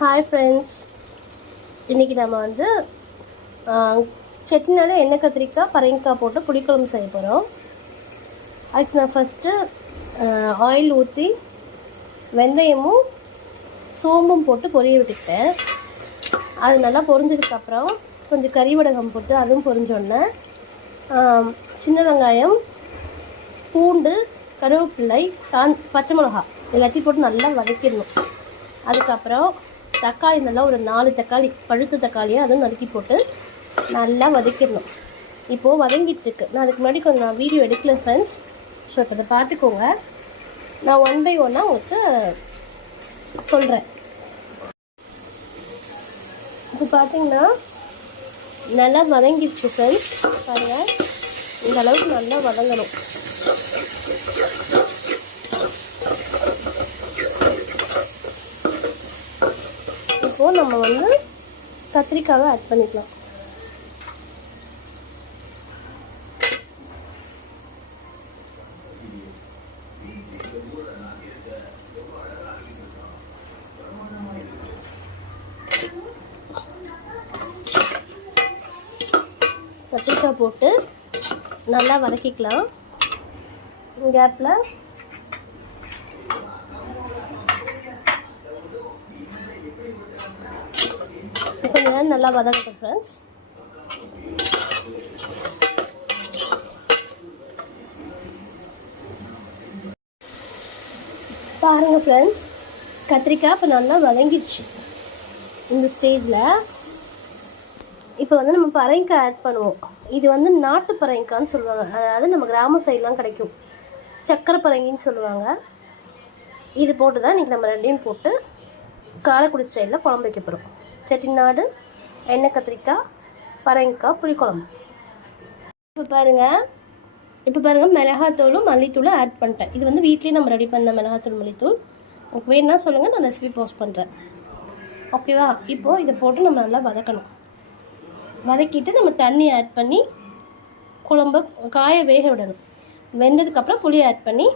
Hi friends, இன்றைக்கி நம்ம வந்து செட்டிநாடு எண்ணெய் கத்திரிக்காய் பரங்கிக்காய் போட்டு புளிக்குழம்பு செய்ய போகிறோம். அதுக்கு நான் ஃபஸ்ட்டு ஆயில் ஊற்றி வெந்தயமும் சோம்பும் போட்டு பொரிய விட்டுக்கிட்டேன். அது நல்லா பொரிஞ்சதுக்கப்புறம் கொஞ்சம் கறிவடகம் போட்டு அதுவும் பொரிஞ்சோடனே சின்ன வெங்காயம், பூண்டு, கருவேப்பிள்ளை, பச்சை மிளகா எல்லாத்தையும் போட்டு நல்லா வதக்கிடணும். அதுக்கப்புறம் தக்காளி நல்லா ஒரு 4 தக்காளி, பழுத்த தக்காளியாக அதுவும் நறுக்கி போட்டு நல்லா வதக்கிடணும். இப்போது வதங்கிட்டுருக்கு. நான் அதுக்கு முன்னாடி கொஞ்சம் வீடியோ எடுக்கல ஃப்ரெண்ட்ஸ். ஸோ இப்போ அதை பார்த்துக்கோங்க. நான் 1 by 1 உங்களுக்கு சொல்கிறேன். இப்போ பார்த்தீங்கன்னா நல்லா வதங்கிடுச்சு ஃப்ரெண்ட்ஸ். பாருங்கள், இந்த அளவுக்கு நல்லா வதங்கணும். இப்போது நம்ம வந்து கத்திரிக்காவை ஆட் பண்ணிக்கலாம். கத்திரிக்காய் போட்டு நல்லா வதக்கிக்கலாம். கேப்பில் கொஞ்ச நேரம் நல்லா வதங்கட்டும் ஃப்ரெண்ட்ஸ். பாருங்கள் ஃப்ரெண்ட்ஸ், கத்திரிக்காய் இப்போ நல்லா வதங்கிடுச்சு. இந்த ஸ்டேஜில் இப்போ வந்து நம்ம பரங்கிக்காய் ஆட் பண்ணுவோம். இது வந்து நாட்டு பரங்கிக்காய்ன்னு சொல்லுவாங்க. அதாவது நம்ம கிராம சைட்லாம் கிடைக்கும். சக்கரை பரங்கின்னு சொல்லுவாங்க. இது போட்டு தான் இன்றைக்கி நம்ம ரெண்டையும் போட்டு காரைக்குடி ஸ்டைலில் குழம்பு வைக்க போகிறோம். செட்டிநாடு எண்ணெய் கத்திரிக்காய் பரங்கிக்காய் புளிக்குழம்பு. இப்போ பாருங்கள் மிளகாத்தூளும் மல்லித்தூளும் ஆட் பண்ணிட்டேன். இது வந்து வீட்லேயே நம்ம ரெடி பண்ண மிளகாத்தூள் மல்லித்தூள். உங்களுக்கு வேணுன்னா சொல்லுங்கள், நான் ரெசிபி போஸ்ட் பண்ணுறேன். ஓகேவா? இப்போது இதை போட்டு நம்ம நல்லா வதக்கணும். வதக்கிட்டு நம்ம தண்ணி ஆட் பண்ணி குழம்பு காய வேக விடணும். வெந்ததுக்கப்புறம் புளி ஆட் பண்ணி